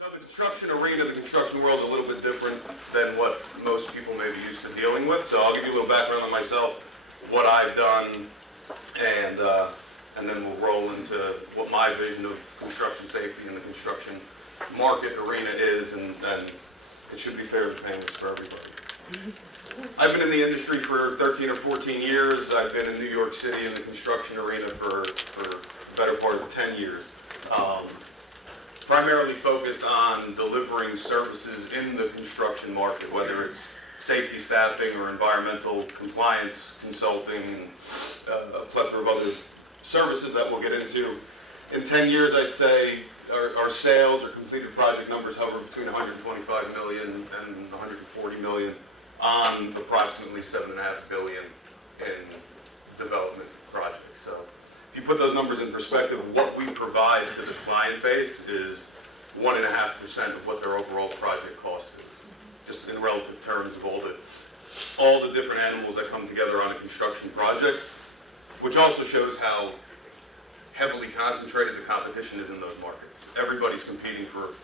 So the construction arena, the construction world is a little bit different than what most people may be used to dealing with. So I'll give you a little background on myself, what I've done, and then we'll roll into what my vision of construction safety in the construction market arena is, and it should be fair and painless for everybody. I've been in the industry for 13 or 14 years. I've been in New York City in the construction arena for the better part of 10 years. Primarily focused on delivering services in the construction market, whether it's safety staffing or environmental compliance consulting, a plethora of other services that we'll get into. In 10 years, I'd say our sales or completed project numbers hover between 125 million and 140 million on approximately 7.5 billion in development projects. So if you put those numbers in perspective, what we provide to the client base is 1.5% of what their overall project cost is, just in relative terms of all the different animals that come together on a construction project, which also shows how heavily concentrated the competition is in those markets. Everybody's competing for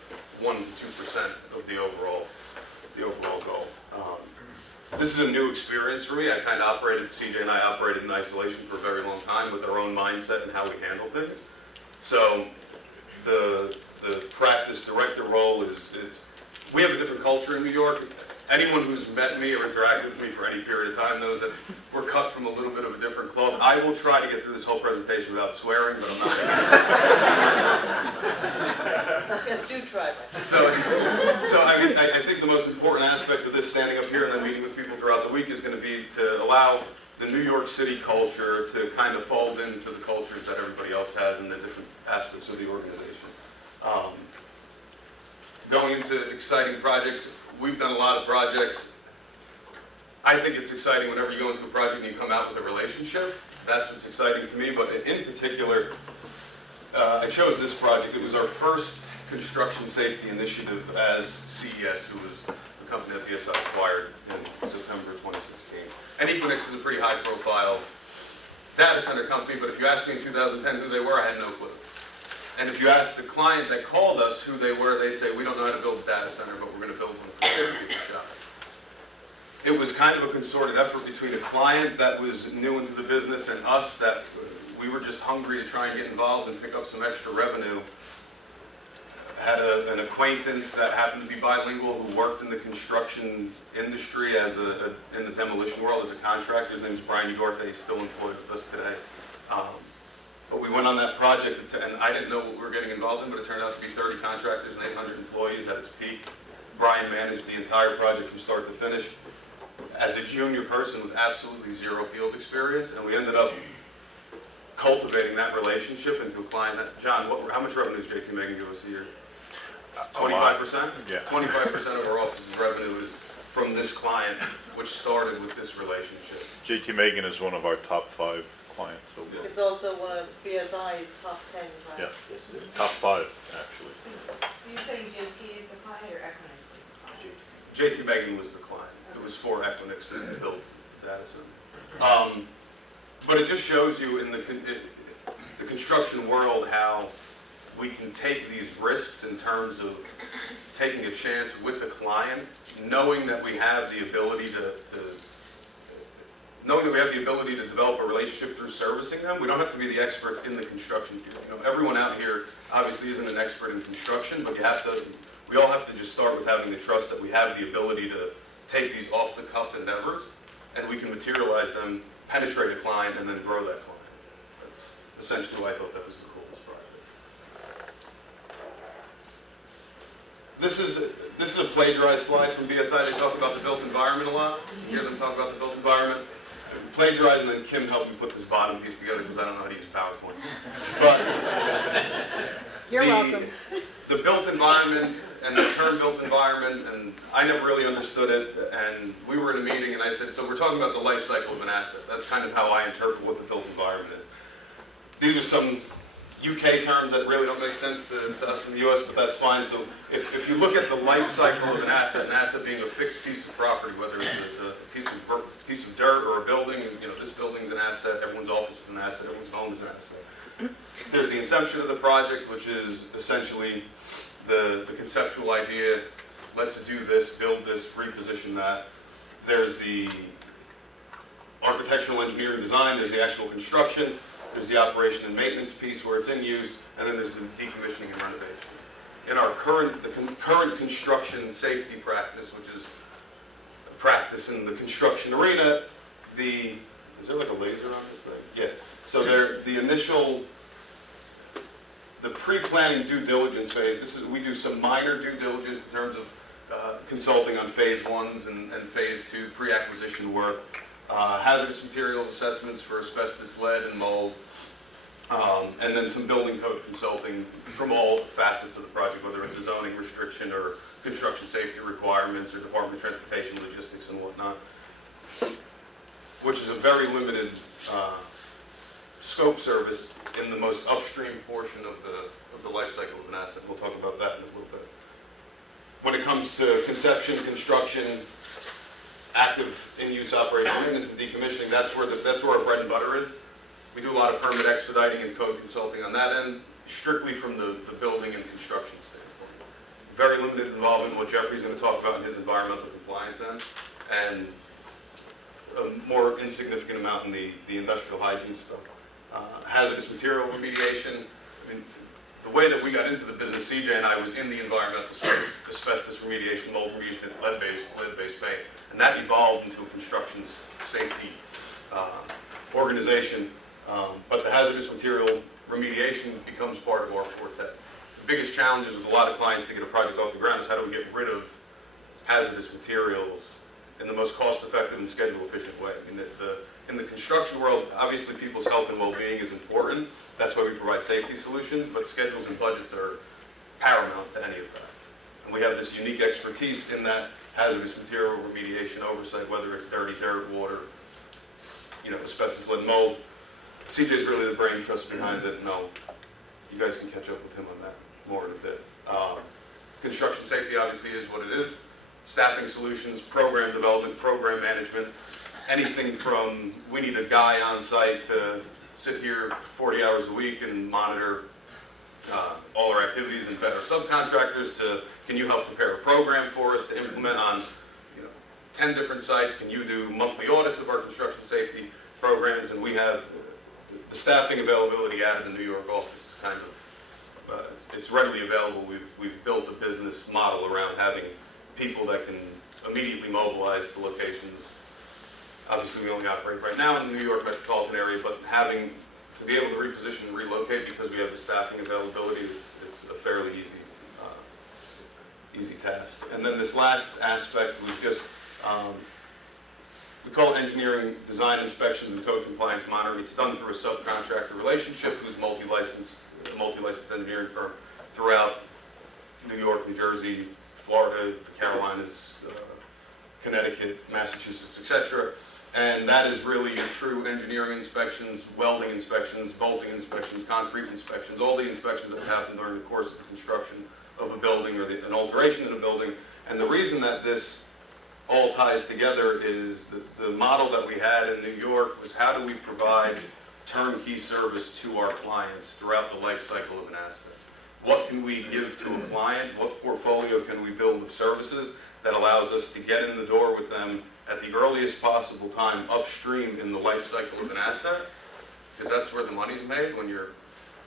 1 to 2% of the overall goal. This is a new experience for me. CJ and I operated in isolation for a very long time with our own mindset and how we handle things. So the practice director role we have a different culture in New York. Anyone who's met me or interacted with me for any period of time knows that we're cut from a little bit of a different cloth. I will try to get through this whole presentation without swearing, but I'm not. Yes, do try. So I think the most important aspect of this standing up here and then meeting with people throughout the week is going to be to allow the New York City culture to kind of fold into the cultures that everybody else has in the different aspects of the organization. Going into exciting projects, we've done a lot of projects. I think it's exciting whenever you go into a project and you come out with a relationship. That's what's exciting to me, but in particular, I chose this project. It was our first construction safety initiative as CES, who was the company that BSI acquired in September 2016. And Equinix is a pretty high-profile data center company, but if you asked me in 2010 who they were, I had no clue. And if you asked the client that called us who they were, they'd say, we don't know how to build a data center, but we're going to build one for the people's shop. It was kind of a concerted effort between a client that was new into the business and us that we were just hungry to try and get involved and pick up some extra revenue. Had an acquaintance that happened to be bilingual who worked in the construction industry in the demolition world as a contractor. His name is Brian Ugarte. He's still employed with us today. But we went on that project, and I didn't know what we were getting involved in, but it turned out to be 30 contractors and 800 employees at its peak. Brian managed the entire project from start to finish as a junior person with absolutely zero field experience, and we ended up cultivating that relationship into a client that, John, how much revenue does JT Megan give us a year? 25%? Yeah. 25% of our office's revenue is from this client, which started with this relationship. JT Megan is one of our top 5 clients. So it's also one of BSI's top 10 clients. Yeah, top 5 actually. Are you saying JT is the client or Equinix is the client? JT Megan was the client. It was for Equinix to build the data center. But it just shows you in the construction world how we can take these risks in terms of taking a chance with the client, knowing that we have the ability to develop a relationship through servicing them. We don't have to be the experts in the construction field. You know, everyone out here obviously isn't an expert in construction, but we all have to just start with having the trust that we have the ability to take these off-the-cuff endeavors, and we can materialize them, penetrate a client, and then grow that client. That's essentially why I thought that was the coolest project. This is a plagiarized slide from BSI. They talk about the built environment a lot. You hear them talk about the built environment. Plagiarized, and then Kim helped me put this bottom piece together because I don't know how to use PowerPoint. But You're welcome. The built environment and the term built environment, and I never really understood it, and we were in a meeting and I said, so we're talking about the life cycle of an asset. That's kind of how I interpret what the built environment is. These are some UK terms that really don't make sense to us in the US, but that's fine. So if you look at the life cycle of an asset being a fixed piece of property, whether it's a piece of dirt or a building, you know, this building's an asset, everyone's office is an asset, everyone's home is an asset. There's the inception of the project, which is essentially the conceptual idea, let's do this, build this, reposition that. There's the architectural engineering design, there's the actual construction, there's the operation and maintenance piece where it's in use, and then there's the decommissioning and renovation. In our current construction safety practice, which is a practice in the construction arena, is there like a laser on this thing? Yeah. So the pre-planning due diligence phase, we do some minor due diligence in terms of consulting on phase 1s and phase 2 pre-acquisition work, hazardous materials assessments for asbestos, lead, and mold, and then some building code consulting from all facets of the project, whether it's a zoning restriction or construction safety requirements or Department of Transportation logistics and whatnot, which is a very limited scope service in the most upstream portion of the life cycle of an asset. We'll talk about that in a little bit. When it comes to conception, construction, active in-use operation, maintenance, and decommissioning, that's where our bread and butter is. We do a lot of permit expediting and code consulting on that end, strictly from the building and construction standpoint. Very limited involvement in what Jeffrey's going to talk about in his environmental compliance end, and a more insignificant amount in the industrial hygiene stuff. Hazardous material remediation. I mean, the way that we got into the business, CJ and I, was in the environmental space, asbestos remediation, mold remediation, lead-based paint, and that evolved into a construction safety organization. But the hazardous material remediation becomes part of our forte. The biggest challenges with a lot of clients to get a project off the ground is how do we get rid of hazardous materials in the most cost-effective and schedule-efficient way. I mean, in the construction world, obviously people's health and well-being is important. That's why we provide safety solutions, but schedules and budgets are paramount to any of that. And we have this unique expertise in that hazardous material remediation oversight, whether it's dirty dirt, water, asbestos, lead, mold. CJ's really the brain trust behind it. No, you guys can catch up with him on that more in a bit. Construction safety obviously is what it is. Staffing solutions, program development, program management, anything from we need a guy on site to sit here 40 hours a week and monitor all our activities and vet our subcontractors to can you help prepare a program for us to implement on 10 different sites? Can you do monthly audits of our construction safety programs? And we have the staffing availability out of the New York office is kind of, it's readily available. We've built a business model around having people that can immediately mobilize to locations. Obviously, we only operate right now in the New York metropolitan area, but having to be able to reposition and relocate because we have the staffing availability, it's a fairly easy task. And then this last aspect, we've just, we call it engineering, design, inspections, and code compliance monitoring. It's done through a subcontractor relationship who's a multi-licensed engineering firm throughout New York, New Jersey, Florida, the Carolinas, Connecticut, Massachusetts, etc. And that is really your true engineering inspections, welding inspections, bolting inspections, concrete inspections, all the inspections that happen during the course of the construction of a building or an alteration in a building. And the reason that this all ties together is the model that we had in New York was how do we provide turnkey service to our clients throughout the life cycle of an asset. What can we give to a client? What portfolio can we build of services that allows us to get in the door with them at the earliest possible time upstream in the life cycle of an asset? Because that's where the money's made, when you're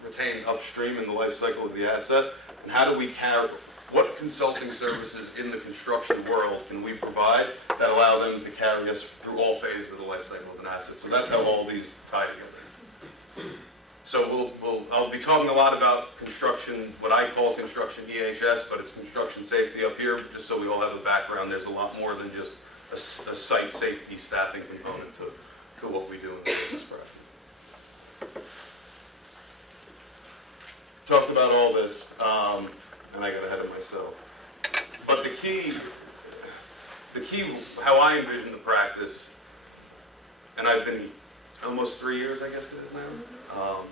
retained upstream in the life cycle of the asset. And how do we carry, what consulting services in the construction world can we provide that allow them to carry us through all phases of the life cycle of an asset? So that's how all these tie together. So I'll be talking a lot about construction, what I call construction EHS, but it's construction safety up here, just so we all have a background. There's a lot more than just a site safety staffing component to what we do in the business practice. Talked about all this, and I got ahead of myself. But the key, how I envision the practice, and I've been almost 3 years, I guess it is now.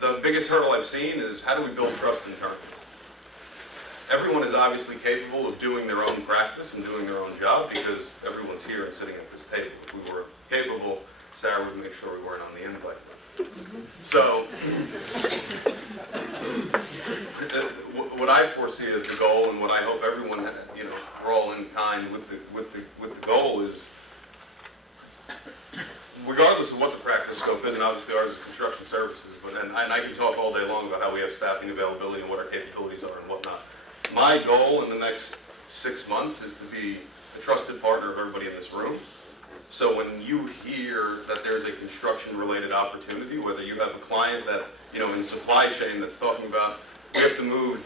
The biggest hurdle I've seen is how do we build trust internally? Everyone is obviously capable of doing their own practice and doing their own job because everyone's here and sitting at this table. If we were capable, Sarah would make sure we weren't on the invite list. So, what I foresee as the goal, and what I hope everyone, you know, we're all in kind with the goal is, regardless of what the practice scope is, and obviously ours is construction services, but and I can talk all day long about how we have staffing availability and what our capabilities are and whatnot. My goal in the next 6 months is to be a trusted partner of everybody in this room. So when you hear that there's a construction-related opportunity, whether you have a client that, you know, in supply chain that's talking about, we have to move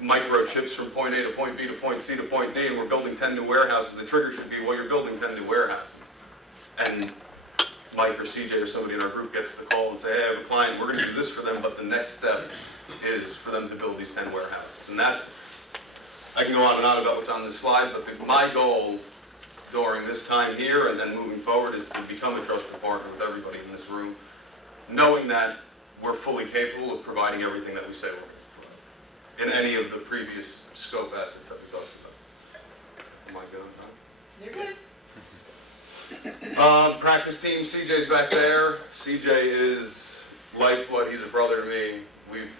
microchips from point A to point B to point C to point D, and we're building 10 new warehouses, the trigger should be, well, you're building 10 new warehouses. And Mike or CJ or somebody in our group gets the call and say, hey, I have a client, we're gonna do this for them, but the next step is for them to build these 10 warehouses. And that's, I can go on and on about what's on this slide, but my goal during this time here and then moving forward is to become a trusted partner with everybody in this room, knowing that we're fully capable of providing everything that we say we're going to provide in any of the previous scope assets that we talked about. Am I good? You're good. Practice team, CJ's back there. CJ is lifeblood, he's a brother to me. We've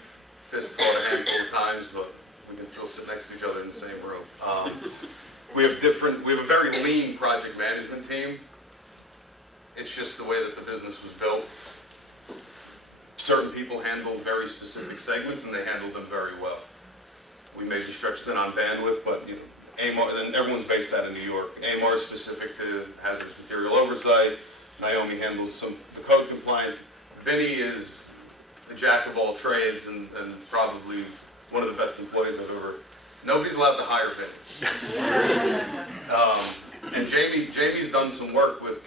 fist fought a handful of times, but we can still sit next to each other in the same room. We have a very lean project management team. It's just the way that the business was built. Certain people handle very specific segments and they handle them very well. We may be stretched thin on bandwidth, but you know, AMAR, and everyone's based out of New York. AMAR is specific to hazardous material oversight. Naomi handles the code compliance. Vinny is the jack of all trades and probably one of the best employees I've ever. Nobody's allowed to hire Vinny. And Jamie's done some work with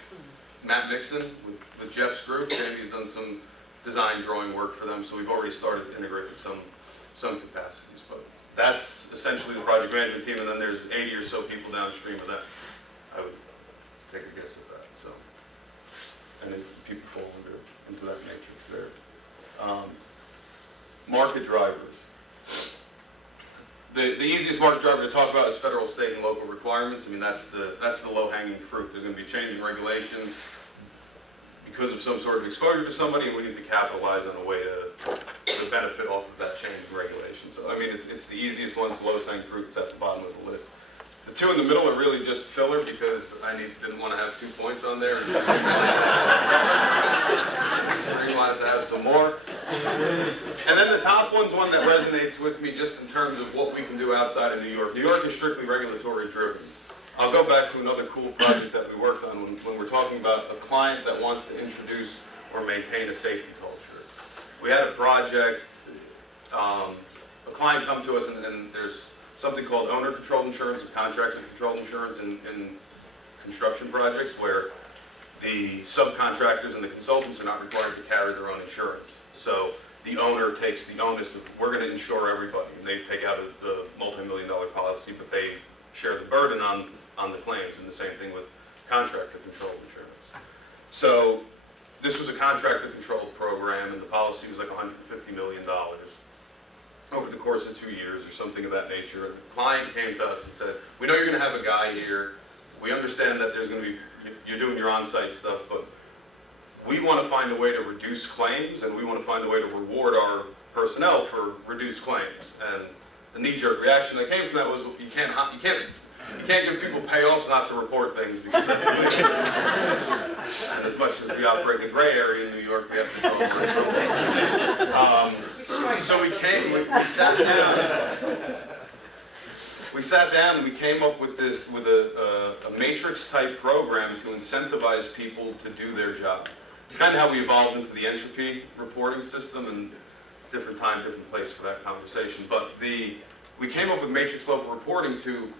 Matt Mixon, with Jeff's group. Jamie's done some design drawing work for them, so we've already started to integrate with some capacities. But that's essentially the project management team, and then there's 80 or so people downstream of that. I would take a guess at that. So, and then people fall into that matrix there. Market drivers. The easiest market driver to talk about is federal, state, and local requirements. I mean, that's the low-hanging fruit. There's going to be changing regulations because of some sort of exposure to somebody, and we need to capitalize on a way to benefit off of that change in regulation. So, I mean, it's the easiest one. It's the lowest hanging fruit. It's at the bottom of the list. The two in the middle are really just filler because I didn't want to have 2 points on there. And I wanted to have some more. And then the top one's one that resonates with me just in terms of what we can do outside of New York. New York is strictly regulatory driven. I'll go back to another cool project that we worked on when we're talking about a client that wants to introduce or maintain a safety culture. We had a project, a client come to us and there's something called owner-controlled insurance and contractor-controlled insurance in construction projects where the subcontractors and the consultants are not required to carry their own insurance. So the owner takes the onus of, we're going to insure everybody. And they take out a multi-million-dollar policy, but they share the burden on the claims, and the same thing with contractor-controlled insurance. So this was a contractor-controlled program, and the policy was like $150 million over the course of 2 years or something of that nature. And the client came to us and said, we know you're going to have a guy here. We understand that there's going to be, you're doing your on-site stuff, but we want to find a way to reduce claims, and we want to find a way to reward our personnel for reduced claims. And the knee-jerk reaction that came from that was, well, you can't give people payoffs not to report things because that's illegal. And as much as we operate in the gray area in New York, we have to go over it. So we sat down and we came up with a matrix type program to incentivize people to do their job. It's kind of how we evolved into the entropy reporting system, and different time, different place for that conversation. But we came up with matrix level reporting to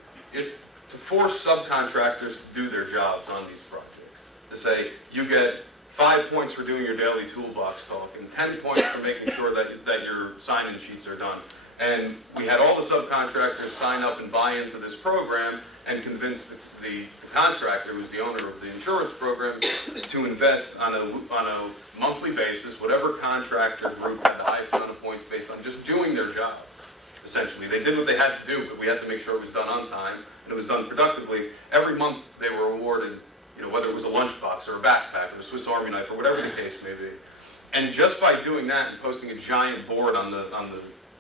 force subcontractors to do their jobs on these projects. To say, you get 5 points for doing your daily toolbox talk, and 10 points for making sure that your sign-in sheets are done. And we had all the subcontractors sign up and buy into this program and convince the contractor, who's the owner of the insurance program, to invest on a monthly basis, whatever contractor group had the highest amount of points based on just doing their job. Essentially, they did what they had to do, but we had to make sure it was done on time and it was done productively. Every month they were awarded, you know, whether it was a lunchbox or a backpack or a Swiss Army knife or whatever the case may be. And just by doing that and posting a giant board on the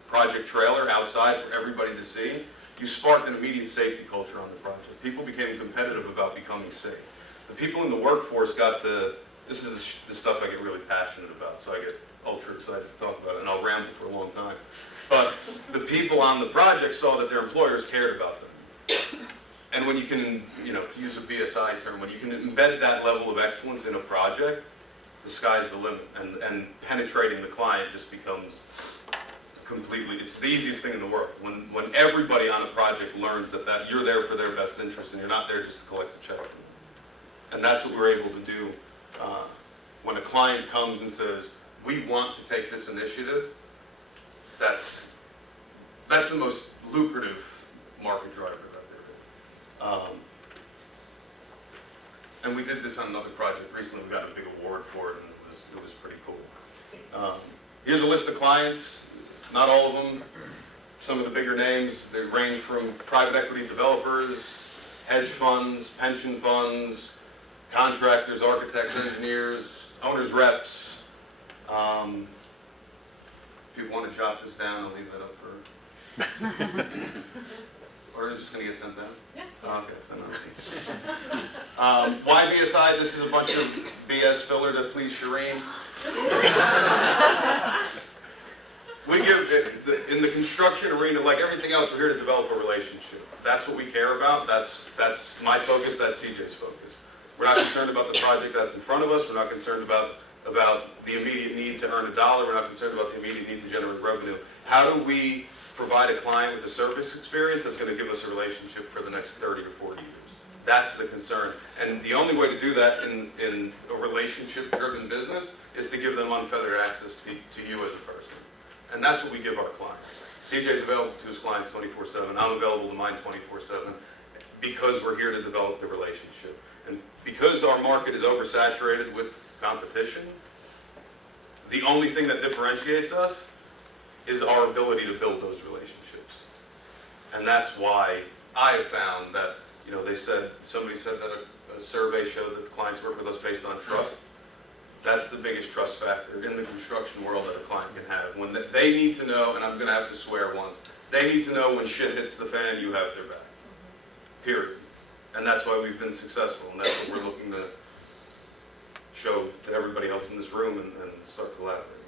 project trailer outside for everybody to see, you sparked an immediate safety culture on the project. People became competitive about becoming safe. The people in the workforce got the, this is the stuff I get really passionate about, so I get ultra excited to talk about it, and I'll ramble for a long time. But the people on the project saw that their employers cared about them. And when you can, you know, to use a BSI term, when you can embed that level of excellence in a project, the sky's the limit, and penetrating the client just becomes completely, it's the easiest thing in the world. When everybody on a project learns that you're there for their best interest and you're not there just to collect a check. And that's what we're able to do when a client comes and says, we want to take this initiative. That's the most lucrative market driver out there. And we did this on another project recently. We got a big award for it, and it was pretty cool. Here's a list of clients. Not all of them. Some of the bigger names. They range from private equity developers, hedge funds, pension funds, contractors, architects, engineers, owners, reps. If you want to jot this down, I'll leave that up for. Or is this going to get sent down? Yeah. Okay. Why BSI? This is a bunch of BS filler to please Shireen. We give, in the construction arena, like everything else, we're here to develop a relationship. That's what we care about. That's my focus. That's CJ's focus. We're not concerned about the project that's in front of us. We're not concerned about the immediate need to earn a dollar. We're not concerned about the immediate need to generate revenue. How do we provide a client with a service experience that's going to give us a relationship for the next 30 or 40 years? That's the concern. And the only way to do that in a relationship-driven business is to give them unfettered access to you as a person. And that's what we give our clients. CJ's available to his clients 24/7. I'm available to mine 24/7 because we're here to develop the relationship. And because our market is oversaturated with competition, the only thing that differentiates us is our ability to build those relationships. And that's why I have found that, you know, somebody said that a survey showed that clients work with us based on trust. That's the biggest trust factor in the construction world that a client can have. When they need to know, and I'm going to have to swear once, they need to know when shit hits the fan, you have their back. Period. And that's why we've been successful, and that's what we're looking to show to everybody else in this room and start collaborating.